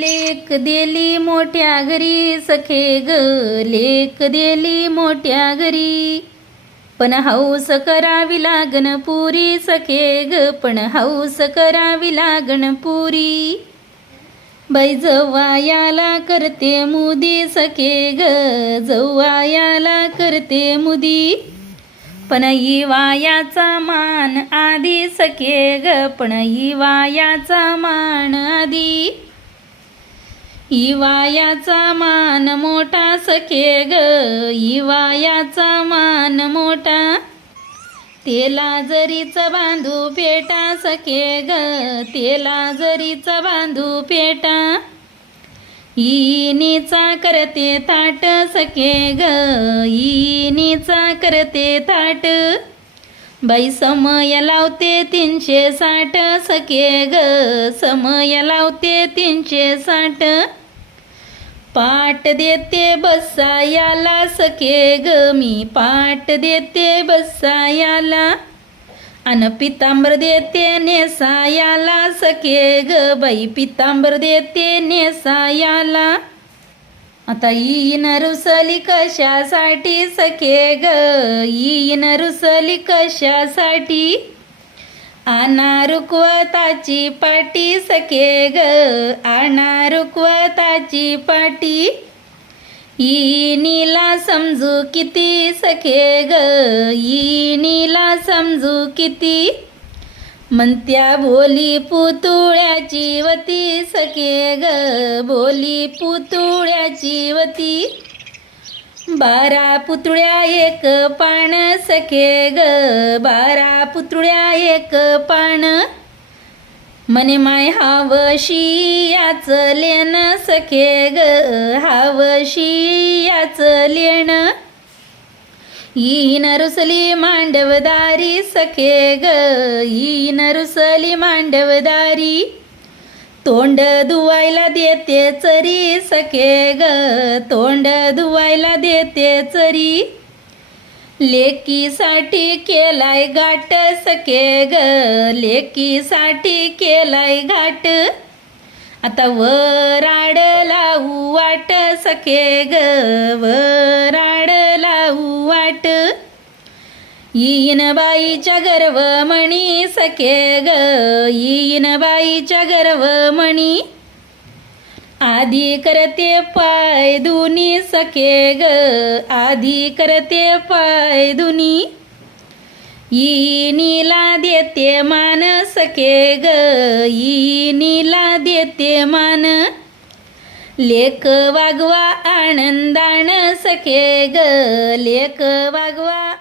लेक दिली मोठ्या घरी सखे ग लेक देली मोठ्या घरी. पण हौस करावी लागण पुरी सखे ग पण हौस करावी लागण पुरी. बाई जवायाला करते मुदी सखे ग जवायाला करते मुदी. पण वायाचा मान आधी सखे ग पण वायाचा मान आधी. इवायाचा मान मोठा सखे ग इवायाचा मान मोठा. तेला जरीच बांधू पेटा सखे ग तेला जरीच बांधू पेटा. इनीचा करते ताट सखे ग इनीचा करते ताट. बाई समय लावते तीनशे साठ सखे ग समय लावते तीनशे साठ. पाठ देते बसायाला सखे ग मी पाठ देते बसायाला. अन पितांबर देते नेसायाला सखे ग बाई पितांबर देते नेसायाला. आता ईन रुसली कशासाठी सखे ग ईन रुसली कशासाठी? रुकवताची पाटी सखे ग. आणा रुकवताची पाटी. नीला समजू किती सखे ग. इनीला समजू किती. म्हणत्या बोली पुतुळ्याची वती सखे ग. बोली पुतुळ्याची वती. बारा पुतळ्या एक पान सखे ग. बारा पुतळ्या एक पान. मने माय हावशी याच लेण सखे ग. हावशी याच लेण येईन रुसली मांडवदारी सखे ग. येईन रुसली मांडवदारी तोंड धुवायला देते चरी सखे ग. तोंड धुवायला देते चरी. लेकीसाठी केलाय घाट सखे ग. लेकीसाठी केलाय घाट. आता वराड लावू वाट सखे ग. वराड लावू वाट. येईन बाईच्या गर्व म्हणी सखे ग येईन बाईच्या गर्व म्हणी आधी करते पाय दुनी सखे ग आधी करते पाय दुनी इनीला देते मान सखे ग इनीला देते मान लेख वागवा आनंदान सखे ग लेख वागवा